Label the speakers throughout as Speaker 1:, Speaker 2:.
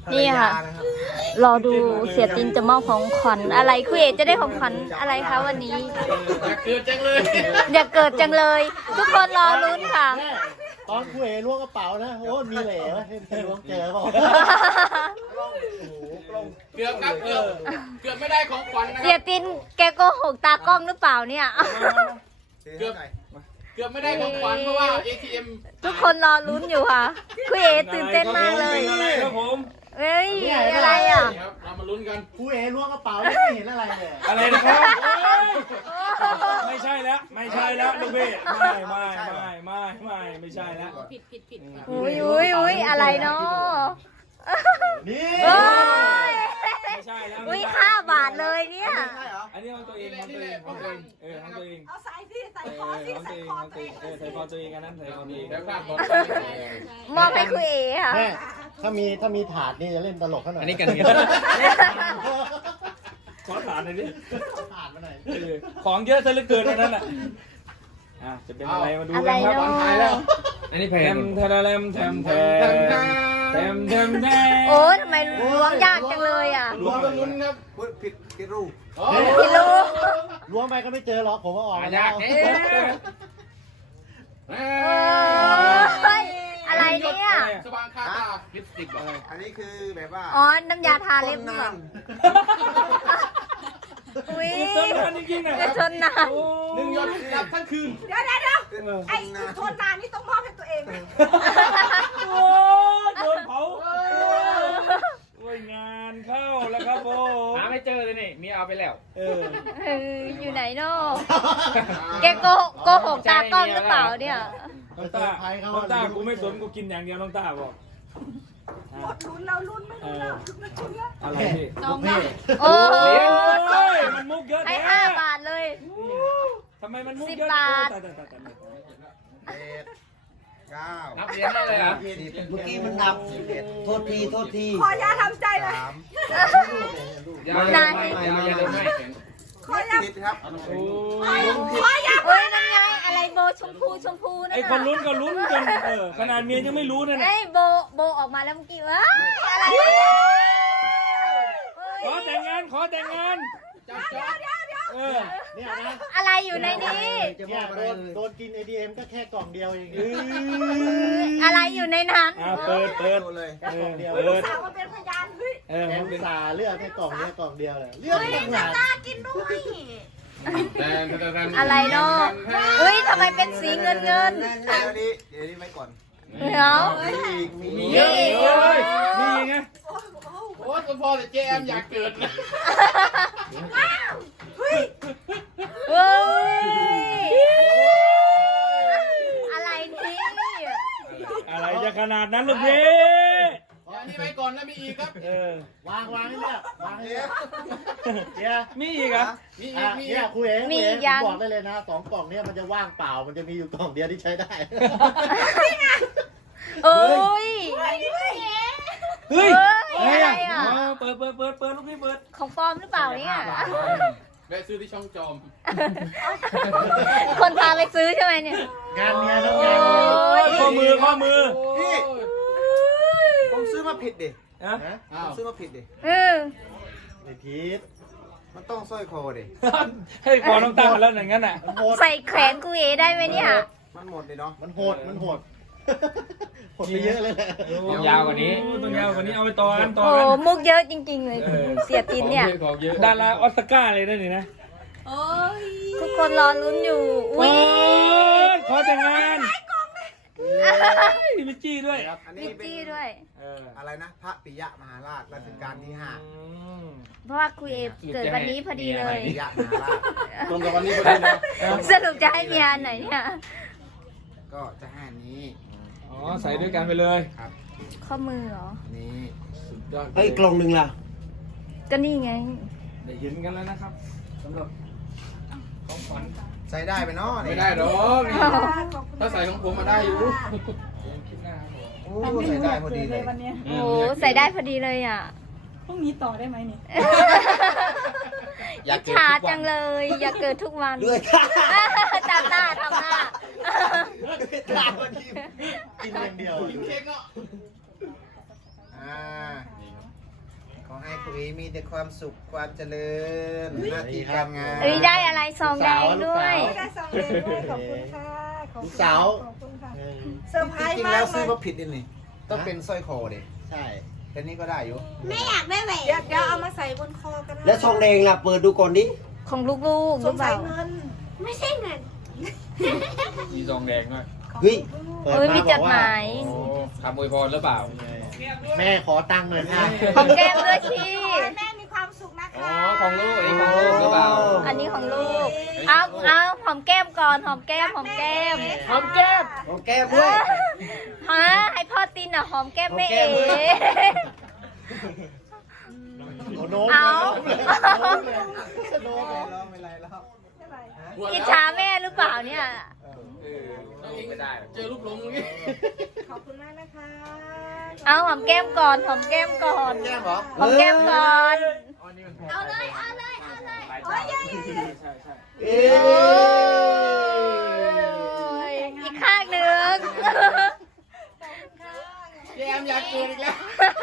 Speaker 1: นี่ค่ะ รอดูเสียตินจะมอบของขวัญอะไรคุณเอจะได้ของขวัญอะไรคะวันนี้
Speaker 2: อยากเกิดจังเลย
Speaker 1: อยากเกิดจังเลย ทุกคนรอลุ้นค่ะ
Speaker 3: ตอนคุยล้วงกระเป๋านะโอ้มีเหล่ไหมล้วงเจอเปล่า
Speaker 2: เกือบครับเกือบไม่ได้ของขวัญนะค
Speaker 1: เสีย
Speaker 2: รับ
Speaker 1: ตินแกโกหกตากล้องหรือเปล่าเนี่ย
Speaker 2: เกือบไม่ได้ของขวัญเพราะว่า ATM
Speaker 1: ทุกคนรอลุ้นอยู่ค่ะคุณเอตื่นเต้นมากเลย
Speaker 4: อะไรครับผม
Speaker 1: เฮ้ยอะไรอ่ะ
Speaker 2: นี่ครับเรามาลุ้นกัน
Speaker 3: คุยล้วงกระเป๋าไม่เห็นอะไรเลย
Speaker 4: อะไรนะครับไม่ใช่แล้วไม่ใช่แล้วลูกพี่ไม่ใช่แล้ว
Speaker 1: อุ้ยอะไรเนาะ
Speaker 3: นี่
Speaker 1: เฮ้ย
Speaker 4: ไม่ใช่แล้ว
Speaker 1: อุ้ย5 บาทเลยเนี่ย
Speaker 4: อันนี้ของตัวเองของตัวเองของตัวเองของตัวเอง
Speaker 5: เอาใส่สิใส่คอสิ
Speaker 4: ของ
Speaker 5: ใส่
Speaker 4: ตัวเอง
Speaker 5: ค
Speaker 4: ข
Speaker 5: อ
Speaker 4: องตัวเองใส่คอตัวเองกันนั้นใส่คอตัวเอง
Speaker 2: เดี๋ยวข้ามก่อน
Speaker 1: มอบให้คุณเอค่ะ
Speaker 3: แม่ถ้ามีถาดนี่จะเล่นตลกขนาด
Speaker 4: อันนี้กันเงินขอถามหน่อยดิ
Speaker 3: ถาดมาหน่อย
Speaker 4: ของเยอะซะเหลือเกินอันนั้นอ่ะจะเป็นอะไรมาดู
Speaker 1: อะไร
Speaker 4: กันครับ
Speaker 1: เนาะ
Speaker 2: ท้ายแล้ว
Speaker 4: อันนี้แพมแทมแทมแทมแทมแทมแทมแทม
Speaker 1: โอ้ยทำไมล้วงยากจังเลยอ่ะ
Speaker 2: ลุ้นกันลุ้นครับ
Speaker 3: ผิดรูป
Speaker 2: โอ้
Speaker 1: พี่รู้
Speaker 3: ล้วงไปก็ไม่เจอหรอกผมว่าออกมาแล้
Speaker 2: ยาว กเอ๊ะ
Speaker 1: เฮ้ยอะไรเนี่ย
Speaker 2: สว่างคาตาลิปสติกเหรอ
Speaker 6: อันนี้คือแบบว่า
Speaker 1: อ๋อ น้ำยาทาเล็บหรือเปล่าอุ้ย
Speaker 4: ต้นนั้นจริงๆนะ
Speaker 1: จะทนนาน
Speaker 2: หนึ่งหยดหลับทั้งคืน
Speaker 5: เดี๋ยวไอ้ทนนานนี่ต้องมอบให้ตัวเองนะ
Speaker 4: โอ้โดนเผาโอ้ยงานเข้าแล้วครับผม
Speaker 2: หาไม่เจอเลยนี่มีเอาไปแล้ว
Speaker 4: เออ
Speaker 1: อยู่ไหนเนาะแกโกหกตากล้องหรือเปล่าเนี่ย
Speaker 4: น้องต้ากูไม่สนกูกินอย่างเดียวน้องต้าบอก
Speaker 5: หมดลุ้นแล้วลุ้นไม่ลุ้นแล้วไม่ลุ้นแล้ว
Speaker 4: อะไรพี่
Speaker 3: ลูกพี่
Speaker 1: โอ้
Speaker 4: โอ้ยมันมุกเยอะ
Speaker 1: ให้
Speaker 4: แท้
Speaker 1: 5 บาทเลย
Speaker 4: ทำไมมันมุกเยอะ
Speaker 1: 10 บาท
Speaker 6: เจ็ดเก้า
Speaker 2: นับเหรียญได้เลยเหรอ
Speaker 6: เมื่อกี้มันนับโทษที
Speaker 5: ขอยาทำใจเลย
Speaker 6: สาม
Speaker 2: อย่าอย่าไม่
Speaker 5: ขอยา
Speaker 6: ผิดครับ
Speaker 4: โอ้
Speaker 5: ขอยา
Speaker 1: เฮ้ยนั่นไงอะไรโบชมพูนั่น
Speaker 4: ไอคนลุ้นก็ลุ้นจนขนาดเมียยังไม่รู้นะ
Speaker 1: ไอ้โบออกมาแล้วเมื่อกี้ว้าอะไร
Speaker 4: ขอแต่งงานขอแต่งงาน
Speaker 2: จับจ๊อบ
Speaker 3: เนี่ยนะ
Speaker 1: อะไรอยู่ในนี้
Speaker 3: เนี่ยโดนกิน ATM ก็แค่กล่องเดียวเอง
Speaker 1: อะไรอยู่ในนั้น
Speaker 4: เปิด
Speaker 6: โดนเลย
Speaker 3: แค่กล่องเดียว
Speaker 5: สาวมาเป็นพยานเฮ้ย
Speaker 3: แกงสาเลือกแค่กล่องเนี้ยกล่องเดียวเลยเลือกตั้งนาน
Speaker 5: น่ากินด้วย
Speaker 1: อะไรเนาะอุ้ยทำไมเป็นสีเงิน
Speaker 6: เดี๋ยวนี้ไว้ก่อน
Speaker 1: เดี๋ยว
Speaker 6: มี
Speaker 4: มีเยอะเลยมีไง
Speaker 2: โอ้ยพ่อแต่เจมอยากเกิดนะ
Speaker 1: เฮ้ยอะไรนี่
Speaker 4: อะไรจะขนาดนั้นลูกพี่
Speaker 2: อันนี้ไปก่อนแล้วมีอีกครับ
Speaker 3: วางให้เลือกวางให้เลือกเนี่ย
Speaker 4: มีอีกอ่ะ
Speaker 2: มีอี
Speaker 3: อ่ะ
Speaker 2: กมีอี
Speaker 3: เนี่ย
Speaker 2: ก
Speaker 3: คุยเองผมบอกได้เลยนะ2 กล่องเนี่ยมันจะว่างเปล่ามันจะมีอยู่กล่องเดียวที่ใช้ได้
Speaker 1: โอ้ย
Speaker 4: เฮ้ย
Speaker 1: อะไรอ่ะ
Speaker 4: เปิดลูกพี่เปิด
Speaker 1: ของปลอมหรือเปล่าเนี่ย
Speaker 2: ไปซื้อที่ช่องจอม
Speaker 1: คนพาไปซื้อใช่ไหมเนี่ย
Speaker 3: งานเนี้ยต้อง
Speaker 1: โอ้
Speaker 3: งานเนี้ย
Speaker 1: ย
Speaker 4: ข้อมือ
Speaker 6: พี่ผมซื้อมาผิดดิ
Speaker 4: ฮะ
Speaker 2: อ้า
Speaker 6: ผ
Speaker 2: ว
Speaker 6: มซื้อมาผิดดิ
Speaker 3: ไอ้พีท
Speaker 6: มันต้องสร้อยคอดิ
Speaker 4: ให้ขอน้องตาแล้วอย่างนั้นอ่ะ
Speaker 3: มันโหด
Speaker 1: ใส่แขวนกูเอได้ไหมเนี่ย
Speaker 6: มันหมดเลยเนาะ
Speaker 3: มันโหดหดไปเยอะเลยแหละ
Speaker 4: ต้องยาวกว่านี้เอาไปต่อกัน
Speaker 1: โอ้มุกเยอะจริงๆเลย เสียตินเนี่ย
Speaker 2: ของเยอะ
Speaker 4: ดาราออสการ์เลยนะนี่นะ
Speaker 1: ทุกคนรอลุ้นอยู่ อุ้ย
Speaker 4: ขอแต่งงานมีจี้ด้วย
Speaker 6: อัน
Speaker 1: มิ
Speaker 6: นี้เป็น
Speaker 1: จี้ด้วย
Speaker 6: อะไรนะพระปิยะมหาราชรัชกาลที่5
Speaker 1: เพราะว่าคุยเอเกิดวันนี้พอดีเลย
Speaker 6: ปิยะมหาราช
Speaker 2: ตรงกับวันนี้พอดีนะ
Speaker 1: สรุปจะให้เมียอันไหนเนี่ย
Speaker 6: ก็จะให้อันนี้
Speaker 4: อ๋อใส่ด้วยกันไปเลย
Speaker 6: ครับ
Speaker 1: ข้อมือเหรอ
Speaker 6: อันนี้
Speaker 2: สุดยอด
Speaker 3: ไอ้กล่องหนึ่งล่ะ
Speaker 1: ก็นี่ไง
Speaker 4: ได้เห็นกันแล้วนะครับสำหรับของขวัญ
Speaker 6: ใส่ได้ไหมเนาะ
Speaker 2: ไม่ได้หรอกนี่ถ้าใส่ของผมมาได้อยู่
Speaker 4: คลิปหน้าครับผม
Speaker 6: โอ้ใส่ได้พอดีเลย
Speaker 5: วันนี้
Speaker 1: โอ้โหใส่ได้พอดีเลยอ่ะ
Speaker 5: พรุ่งนี้ต่อได้ไหมนี่
Speaker 1: อิจฉาจังเลย อยากเกิดทุกวันจับหน้าทำหน้า
Speaker 3: กินอย่างเดียว
Speaker 2: กินเค้กเนาะ
Speaker 6: อ่าคุยมีแต่ความสุขความเจริญหน้าที่การงาน
Speaker 1: เอ้ยได้อะไรซองแดงด้วย
Speaker 5: ได้ซองเดงด้วยขอบคุณค่ะขอบ
Speaker 3: ลู
Speaker 5: คุ
Speaker 3: ก
Speaker 5: ณ
Speaker 3: สาว
Speaker 5: ขอบคุณค่ะ
Speaker 3: เออ
Speaker 5: เซอร์ไพร
Speaker 6: จ
Speaker 5: ส์
Speaker 6: ริงๆ
Speaker 5: มา
Speaker 6: แล้ว
Speaker 5: ก
Speaker 6: ซื้อ
Speaker 5: เล
Speaker 6: มาย ผิดนี่ต้องเป็นสร้อยคอเด็
Speaker 3: ใช่
Speaker 6: แต่นี่ก็ได้อยู่
Speaker 5: เดี๋ยวเอามาใส่บนคอกัน
Speaker 7: แล้วซองแดงล่ะเปิดดูก่อนดิ
Speaker 1: ของลูกๆห
Speaker 5: ส
Speaker 1: รือง เป
Speaker 5: สั
Speaker 1: ล่าย
Speaker 5: เงิน
Speaker 4: มีซองแดงด้วย
Speaker 7: เฮ้ย
Speaker 3: เปิ
Speaker 1: เอ้ย
Speaker 3: มา
Speaker 1: มี
Speaker 3: บ
Speaker 1: จ
Speaker 3: อก
Speaker 1: ดห
Speaker 3: ว่า
Speaker 1: มาย
Speaker 4: โอ้คำอวยพรหรือเปล่า
Speaker 3: แม่ขอตังค์หน่อยค่ะ
Speaker 1: หอมแก้มด้วยชี
Speaker 5: ขอให้แม่มีความสุขนะ
Speaker 4: อ๋อ
Speaker 5: คะ
Speaker 4: ของลูกอันนี้ของลูกหรือเปล่า
Speaker 1: อันนี้ของลูก เอาหอมแก้มก่อนหอมแก้มหอมแก้ม
Speaker 4: หอมแก้ม
Speaker 7: ของแก้มด้วย
Speaker 1: ฮะให้พ่อตินอ่ะหอมแก้มแม่เอ๋
Speaker 3: โอ้โน้ม
Speaker 1: เอา
Speaker 3: โน้มเลยโน้มเลย
Speaker 6: ไม่ไรแล้ว
Speaker 1: อิจฉาแม่หรือเปล่าเนี่ย
Speaker 4: ไม่ได้
Speaker 2: เจอลูกหลงอย่างงี้
Speaker 5: ขอบคุณมากนะคะ
Speaker 1: เอาหอมแก้มก่อนหอมแก้มก่อน
Speaker 6: แก้มเหรอ
Speaker 1: หอมแก้มก่อน
Speaker 5: เอาเลย โอ้ยยัง
Speaker 4: ใช่ใช่
Speaker 3: เอ๊
Speaker 1: โอ้
Speaker 3: ะ
Speaker 1: ยอีกข้างหนึ่ง
Speaker 6: แก้มอยากเกินอีกแล้ว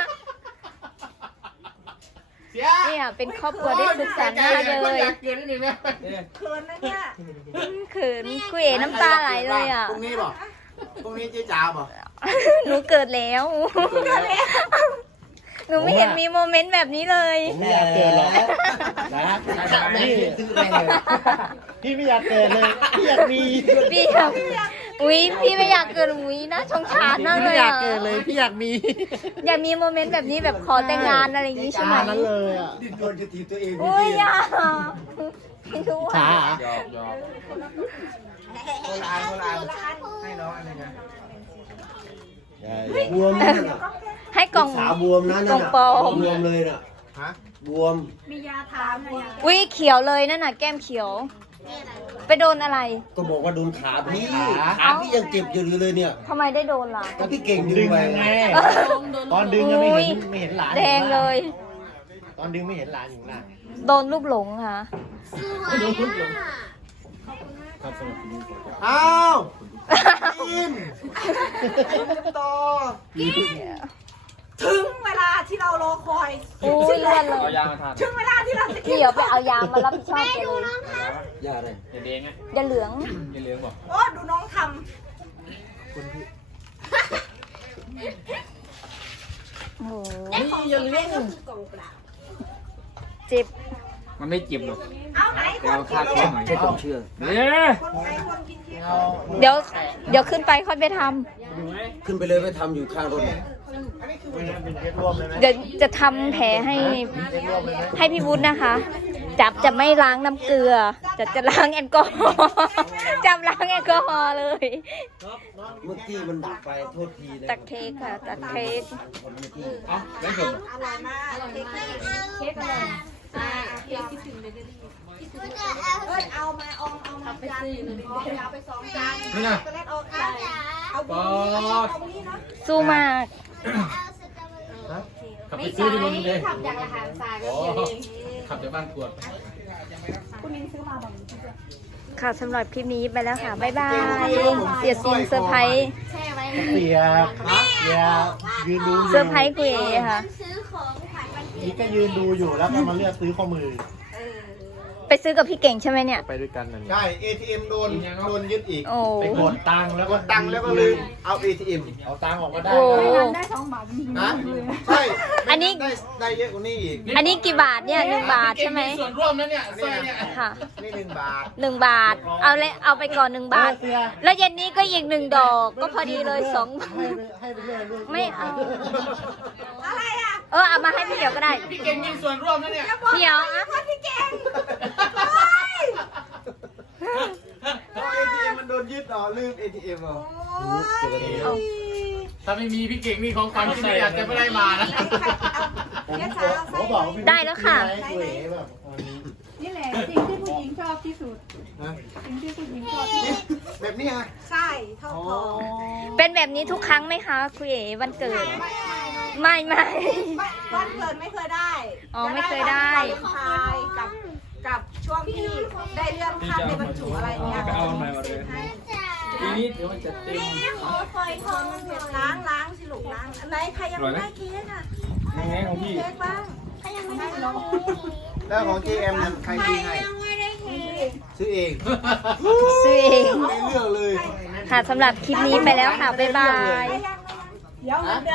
Speaker 6: เสีย
Speaker 1: เนี่ยเป็นครอบครัวที่สุขสันต์มากเลย
Speaker 6: อยากเกินนิดนึงนะ
Speaker 5: เขินนะเนี่ย
Speaker 1: เขินคุยเอ๋น้ำตาไหลเลยอ่ะ
Speaker 6: พรุ่งนี้บอกพรุ่งนี้เจ๊จ๋าบอก
Speaker 1: หนูเกิดแล้วหนูไม่เห็นมีโมเมนต์แบบนี้เลย
Speaker 3: ผมไม่อยากเกิดหรอกนะพี่ไม่อยากเกิดเลยพี่อยากมี
Speaker 1: พี่อยากอุ๊ยพี่ไม่อยากเกิดอุ๊ยน่าสงสารมาก
Speaker 3: พี่
Speaker 1: เล
Speaker 3: ไม่
Speaker 1: ย
Speaker 3: อยา
Speaker 1: อ่ะ
Speaker 3: กเกิดเลยพี่อยากมี
Speaker 1: อยากมีโมเมนต์แบบนี้แบบขอแต่งงานอะไรอย่างนี้ใช่ไหม
Speaker 3: นั้นเลยอ่ะ
Speaker 7: ดิ้นรนจะถีบตัวเอง
Speaker 1: อุ้ยอยากไม่รู้
Speaker 3: ช้า
Speaker 1: อ่ะ
Speaker 4: หยอกหยอก
Speaker 6: คนละอันคนละอันให้น้องอันหนึงนะ
Speaker 7: บวมนั่นน่ะ
Speaker 1: ให้กล่อง
Speaker 7: สาวบวมนะ
Speaker 1: กล่
Speaker 7: นั่
Speaker 1: อน ง
Speaker 7: น่ะ
Speaker 1: ปลอม
Speaker 7: บวมเลยน่ะ
Speaker 6: ฮะ
Speaker 7: บวม
Speaker 5: มียาทาไหมยา
Speaker 1: อุ้ยเขียวเลยนั่นน่ะแก้มเขียว ไปโดนอะไร
Speaker 7: ก็บอกว่าโดนขาพี่ขาพี่ยังเจ็บอยู่เลยเนี่ย
Speaker 1: ทำไมได้โดนล่ะ
Speaker 7: ก็พี่เก่งดึ
Speaker 3: ดึ
Speaker 7: ง
Speaker 3: ง
Speaker 7: ไป
Speaker 3: ยังไงตอนดึงยังไม่เห็นหลาน
Speaker 1: แดงเลย
Speaker 3: ตอนดึงไม่เห็นหลานอยู่หน้า
Speaker 1: โดนลูกหลงค่ะ
Speaker 4: ครับสำหรับคลิปนี้
Speaker 6: อ้าวกินต่อ
Speaker 5: ถึงเวลาที่เรารอคอย
Speaker 1: อุ้ยเลื่อนเล
Speaker 4: เอา
Speaker 1: ย
Speaker 4: ยางมาทาน
Speaker 5: ถึงเวลาที่เราจะ
Speaker 1: พี่เดี๋ยวไปเอายางมารับผิดชอบแกเลย
Speaker 7: อย่าเลย
Speaker 4: อย่าแดงอ่ะ
Speaker 1: อย่าเหลือง
Speaker 4: อย่าเลี้ยงบอก
Speaker 5: โอ้ดูน้องท
Speaker 1: โอ้โห
Speaker 5: ำของอย่าเล่นก็คือกล่องเปล่า
Speaker 1: เจ็บ
Speaker 4: มันไม่เจ็บหรอก
Speaker 5: เอาไหนค
Speaker 4: เดี๋ยวน
Speaker 5: กิ
Speaker 4: คาน ด
Speaker 5: เค้
Speaker 4: แค่
Speaker 5: ก
Speaker 4: หน่อย
Speaker 7: ไม่ต้องเชื่อ
Speaker 4: เนี่ย
Speaker 5: คนไหนคนกินเค้ก
Speaker 3: เอา
Speaker 1: เดี๋ยวขึ้นไปค่อยไปทำ
Speaker 7: ขึ้นไปเลยไปทำอยู่ข้างรถ
Speaker 3: เป็นเพชรร่วมเลยไหม
Speaker 1: เดี๋ยวจะทำแผลให้
Speaker 3: เพชรร่วมเลยไหม
Speaker 1: ให้พี่วุฒินะคะ จับจะไม่ล้างน้ำเกลือ จะล้างแอลกอฮอล์ จับล้างแอลกอฮอล์เลย
Speaker 7: เมื่อกี้มันดับไปโทษทีนะ
Speaker 1: ตักเค้กค่ะตักเค้ก
Speaker 7: คนเมื่อกี้
Speaker 4: เอ้าแม่งสม
Speaker 5: อร่อยมากเค้กอร่อยเค้กคิดถึงเลยเอามาจานเอาไปสองจาน
Speaker 2: นี่นะ
Speaker 5: ช็อกโกแลตออกค่ะเอาบุญนี้เอาบุญนี้เนาะ
Speaker 1: สู้มาก
Speaker 2: ขับไปซื้อที่นู่นเลย
Speaker 5: ขับจากละหารทรายก็
Speaker 2: โอ้
Speaker 5: เพียงเอง
Speaker 2: ขับจากบ้านกวด
Speaker 5: คุณนิ้งซื้อมาแบบนี้
Speaker 1: ค่ะสำหรับคลิปนี้ไปแล้วค่ะ บ๊ายบายเสียซินเซอร์ไพรส์
Speaker 5: แช่ไว้
Speaker 3: เสียยืนดูอยู่
Speaker 1: เซอร์ไพรส์คุยเอค่ะ
Speaker 5: ซื้อของขายวัน
Speaker 3: นี่ก็ยืนดูอยู่แล้วก็มาเลือกซื้อข้อมือ
Speaker 1: ไปซื้อกับพี่เก่งใช่ไหมเนี่ย
Speaker 3: ไปด้วยกันนั่น
Speaker 6: ใช่ ATM โดนยึดอีก
Speaker 1: โอ้
Speaker 3: ไปกดตังค์แล้ว
Speaker 6: กดตังค์แล้วก็ลืมเอา ATM
Speaker 3: เอาตังค์ออกมาได้
Speaker 1: โอ้
Speaker 5: ได้2 บาท
Speaker 6: นะใช่
Speaker 1: อันนี้
Speaker 6: ได้เยอะกว่านี้อีก
Speaker 1: อันนี้กี่บาทเนี่ย1 บาทใช่ไหม
Speaker 2: ส่วนร่วมนะเนี่ยสร้อยเนี่ย
Speaker 1: ค่ะ
Speaker 6: นี่1 บาท
Speaker 1: 1 บาท เอาไปก่อน1 บาท แล้วเย็นนี้ก็อีก1 ดอก ก็พอดีเลย2 บาท
Speaker 3: ให้ไปเรื่อยเรื่อย
Speaker 1: ไม่เอา
Speaker 5: อะไรอ่ะ
Speaker 1: เอามาให้พี่เดี๋ยวก็ได้
Speaker 2: พี่เก่งมีส่วนร่วมนะเนี่ย
Speaker 1: เดี๋ยวอะ
Speaker 5: พี่เก่ง
Speaker 6: ATM มันโดนยึดเหรอลืม ATM เหรอ
Speaker 1: เอา
Speaker 2: ถ้าไม่มีพี่เก่งนี่ของขวัญที่นี่อาจจะไม่ได้มานะ
Speaker 3: ผมบอกว่าพี่
Speaker 1: ได้แล้วค่ะ
Speaker 3: คุยแบบอันนี้
Speaker 5: นี่แหละสิ่งที่ผู้หญิงชอบที่สุด
Speaker 6: นะ
Speaker 5: สิ่งที่ผู้หญิงชอบที่สุด
Speaker 6: แบบนี้ฮะ
Speaker 5: ใช่เท่าทอง
Speaker 1: เป็นแบบนี้ทุกครั้งไหมคะคุยเอวันเกิด ไม่
Speaker 5: วันเกิดไม่เคยได้
Speaker 1: อ๋อไม่เคยได้
Speaker 5: จะวันวาเลนไทน์กับช่วงที่ได้เลื่อนขั้นในบรรจุอะไรเงี้ย
Speaker 4: ไปเอาใหม่มาเลยทีนี้เดี๋ยวมันจะเต็ม
Speaker 5: โอ้ฝอยทองมันเผ็ดล้างสิลูกล้างอันไหนใครยังไม่ได้เค้กอ่ะ
Speaker 4: ยังไงของพี่
Speaker 5: เค้กบ้างใครยังไม่
Speaker 6: แล้วของ JM เนี่ยใครซื้อให้ซื้อเอง
Speaker 1: ซื้อเอง
Speaker 6: ไม่เลือกเลย
Speaker 1: ค่ะสำหรับคลิปนี้ไปแล้วค่ะ บ๊ายบาย
Speaker 5: เดี๋ยว